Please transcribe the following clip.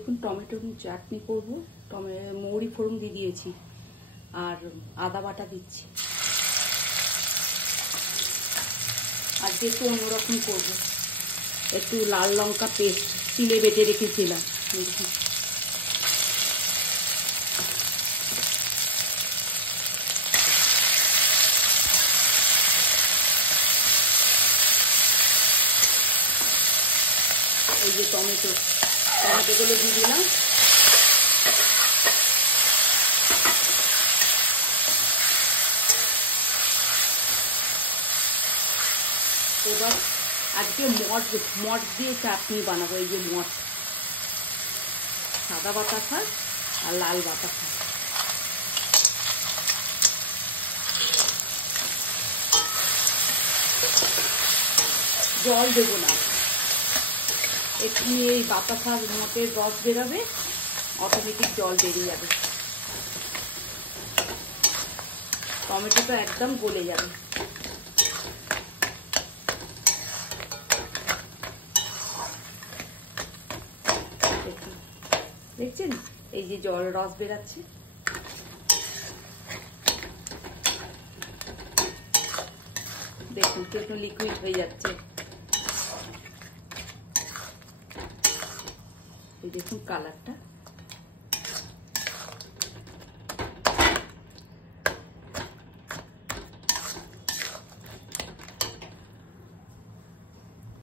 এখন টমেটো চাটনি করব। মৌরি ফোড়ন দিয়ে দিয়েছি আর আদা বাটা দিচ্ছি। আজকে একটু অন্যরকম করবো, একটু লাল লঙ্কা পেস্ট শিলে বেটে রেখেছিলাম। এই যে টমেটোগুলো দিয়ে দিলাম। এবার আজকে মট দিয়ে চাটনি বানাবো। এই যে মট, সাদা বাটা শাক আর লাল বাটা শাক। জল দেবো না, একটু এই বাতা শাক মটের রস বেরোবে, অটোমেটিক জল বেরিয়ে যাবে, টমেটোটা একদম গলে যাবে। দেখছেন এই যে জল রস বেরাচ্ছে। দেখুন একটু লিকুইড হয়ে যাচ্ছে। এই দেখুন কালারটা।